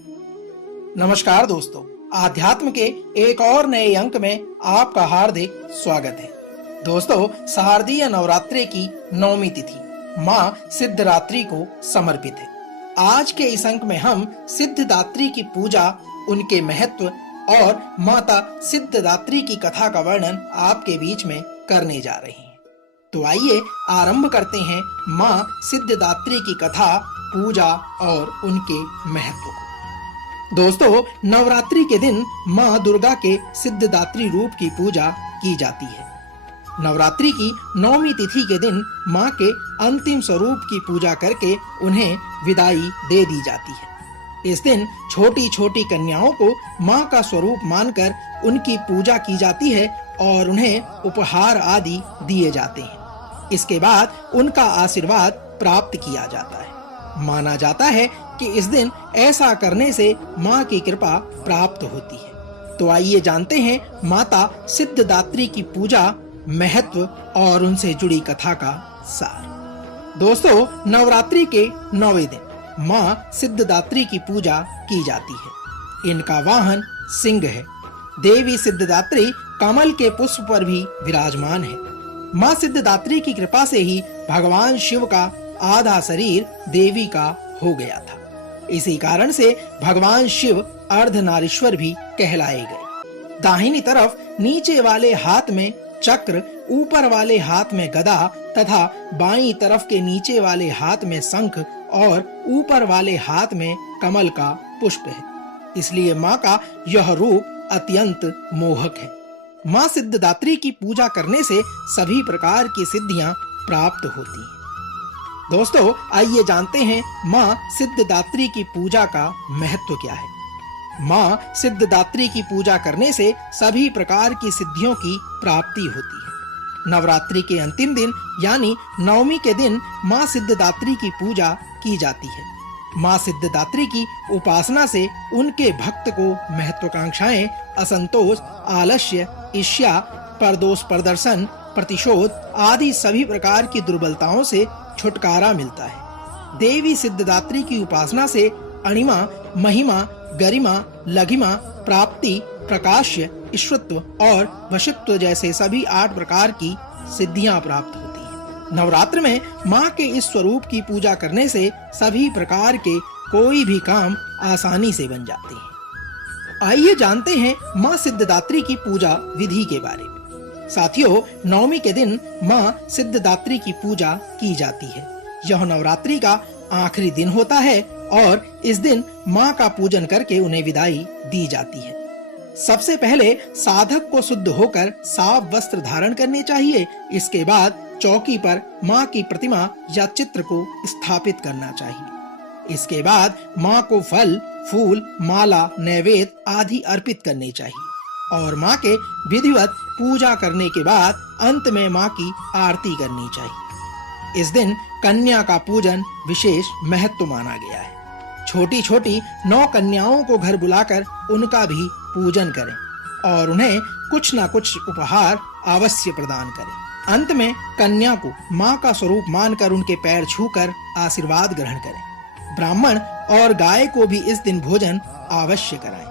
नमस्कार दोस्तों, आध्यात्म के एक और नए अंक में आपका हार्दिक स्वागत है। दोस्तों, शारदीय नवरात्रि की 9वीं तिथि माँ सिद्धदात्री को समर्पित है। आज के इस अंक में हम सिद्धदात्री की पूजा, उनके महत्व और माता सिद्धदात्री की कथा का वर्णन आपके बीच में करने जा रहे हैं। तो आइए आरंभ करते हैं माँ सिद्धदात्री की कथा, पूजा और उनके महत्व को। दोस्तों, नवरात्रि के दिन माँ दुर्गा के सिद्धदात्री रूप की पूजा की जाती है। नवरात्रि की 9वीं तिथि के दिन माँ के अंतिम स्वरूप की पूजा करके उन्हें विदाई दे दी जाती है। इस दिन छोटी छोटी कन्याओं को माँ का स्वरूप मानकर उनकी पूजा की जाती है और उन्हें उपहार आदि दिए जाते हैं। इसके बाद उनका आशीर्वाद प्राप्त किया जाता है। माना जाता है कि इस दिन ऐसा करने से माँ की कृपा प्राप्त होती है। तो आइए जानते हैं माता सिद्धदात्री की पूजा, महत्व और उनसे जुड़ी कथा का सार। दोस्तों, नवरात्रि के 9वें दिन माँ सिद्धदात्री की पूजा की जाती है। इनका वाहन सिंह है। देवी सिद्धदात्री कमल के पुष्प पर भी विराजमान है। माँ सिद्धदात्री की कृपा से ही भगवान शिव का आधा शरीर देवी का हो गया था। इसी कारण से भगवान शिव अर्धनारीश्वर भी कहलाए गए। दाहिनी तरफ नीचे वाले हाथ में चक्र, ऊपर वाले हाथ में गदा तथा बाईं तरफ के नीचे वाले हाथ में शंख और ऊपर वाले हाथ में कमल का पुष्प है। इसलिए माँ का यह रूप अत्यंत मोहक है। माँ सिद्धदात्री की पूजा करने से सभी प्रकार की सिद्धियां प्राप्त होती हैं। दोस्तों, आइए जानते हैं माँ सिद्धदात्री की पूजा का महत्व क्या है। माँ सिद्धदात्री की पूजा करने से सभी प्रकार की सिद्धियों की प्राप्ति होती है। नवरात्रि के अंतिम दिन यानी 9वीं के दिन माँ सिद्धदात्री की पूजा की जाती है। माँ सिद्धदात्री की उपासना से उनके भक्त को महत्वाकांक्षाएं, असंतोष, आलस्य, ईर्ष्या, परदोष प्रदर्शन, प्रतिशोध आदि सभी प्रकार की दुर्बलताओं से छुटकारा मिलता है। देवी सिद्धदात्री की उपासना से अणिमा, महिमा, गरिमा, लघिमा, प्राप्ति, प्रकाश्य, ईश्वरत्व और वशित्व जैसे सभी 8 प्रकार की सिद्धियां प्राप्त होती हैं। नवरात्र में माँ के इस स्वरूप की पूजा करने से सभी प्रकार के कोई भी काम आसानी से बन जाते हैं। आइए जानते हैं माँ सिद्धदात्री की पूजा विधि के बारे में। साथियों, 9वीं के दिन माँ सिद्धदात्री की पूजा की जाती है। यह नवरात्रि का आखिरी दिन होता है और इस दिन माँ का पूजन करके उन्हें विदाई दी जाती है। सबसे पहले साधक को शुद्ध होकर साफ वस्त्र धारण करने चाहिए। इसके बाद चौकी पर माँ की प्रतिमा या चित्र को स्थापित करना चाहिए। इसके बाद माँ को फल, फूल, माला, नैवेद्य आदि अर्पित करने चाहिए और माँ के विधिवत पूजा करने के बाद अंत में माँ की आरती करनी चाहिए। इस दिन कन्या का पूजन विशेष महत्व माना गया है। छोटी छोटी 9 कन्याओं को घर बुलाकर उनका भी पूजन करें और उन्हें कुछ न कुछ उपहार अवश्य प्रदान करें। अंत में कन्या को माँ का स्वरूप मानकर उनके पैर छूकर आशीर्वाद ग्रहण करें। ब्राह्मण और गाय को भी इस दिन भोजन अवश्य कराएं।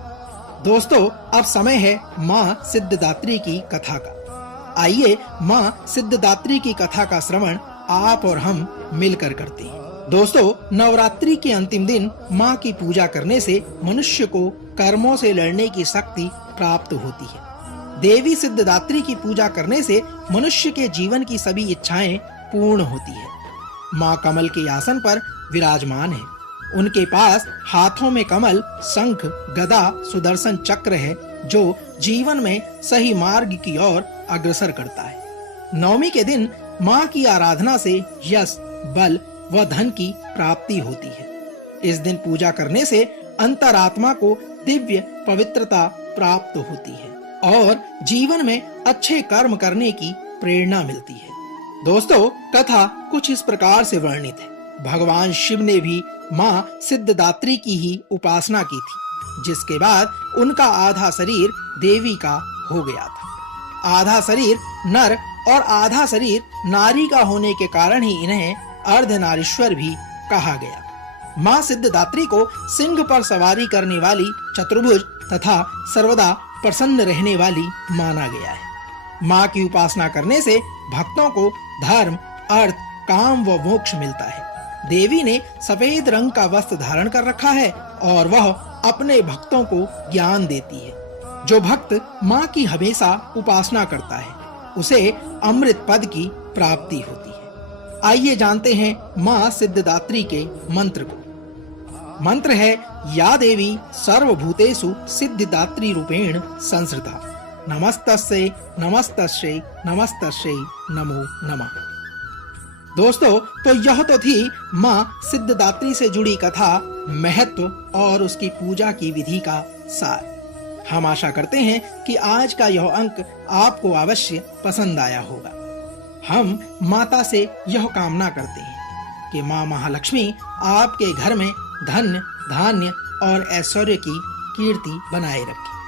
दोस्तों, अब समय है माँ सिद्धदात्री की कथा का। आइए माँ सिद्धदात्री की कथा का श्रवण आप और हम मिलकर करते हैं। दोस्तों, नवरात्रि के अंतिम दिन माँ की पूजा करने से मनुष्य को कर्मों से लड़ने की शक्ति प्राप्त होती है। देवी सिद्धदात्री की पूजा करने से मनुष्य के जीवन की सभी इच्छाएं पूर्ण होती है। माँ कमल के आसन पर विराजमान है। उनके पास हाथों में कमल, शंख, गदा, सुदर्शन चक्र है जो जीवन में सही मार्ग की ओर अग्रसर करता है। 9वीं के दिन माँ की आराधना से यश, बल व धन की प्राप्ति होती है। इस दिन पूजा करने से अंतरात्मा को दिव्य पवित्रता प्राप्त होती है और जीवन में अच्छे कर्म करने की प्रेरणा मिलती है। दोस्तों, कथा कुछ इस प्रकार से वर्णित है। भगवान शिव ने भी माँ सिद्धदात्री की ही उपासना की थी, जिसके बाद उनका आधा शरीर देवी का हो गया था। आधा शरीर नर और आधा शरीर नारी का होने के कारण ही इन्हें अर्धनारीश्वर भी कहा गया। मां सिद्धदात्री को सिंह पर सवारी करने वाली चतुर्भुज तथा सर्वदा प्रसन्न रहने वाली माना गया है। मां की उपासना करने से भक्तों को धर्म, अर्थ, काम व मोक्ष मिलता है। देवी ने सफेद रंग का वस्त्र धारण कर रखा है और वह अपने भक्तों को ज्ञान देती है। जो भक्त मां की हमेशा उपासना करता है उसे अमृत पद की प्राप्ति होती है। आइए जानते हैं मां सिद्धदात्री के मंत्र को। मंत्र है या देवी सर्वभूतेषु सिद्धिदात्री रूपेण संसृता। नमस्तस्यै नमस्तस्यै नमस्तस्यै नमो नमः। दोस्तों, तो यह तो थी मां सिद्धदात्री से जुड़ी कथा, महत्व और उसकी पूजा की विधि का सार। हम आशा करते हैं कि आज का यह अंक आपको अवश्य पसंद आया होगा। हम माता से यह कामना करते हैं कि मां महालक्ष्मी आपके घर में धन, धान्य और ऐश्वर्य की कीर्ति बनाए रखे।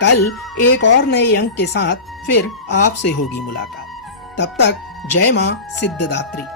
कल एक और नए अंक के साथ फिर आपसे होगी मुलाकात। तब तक जय मां सिद्धदात्री।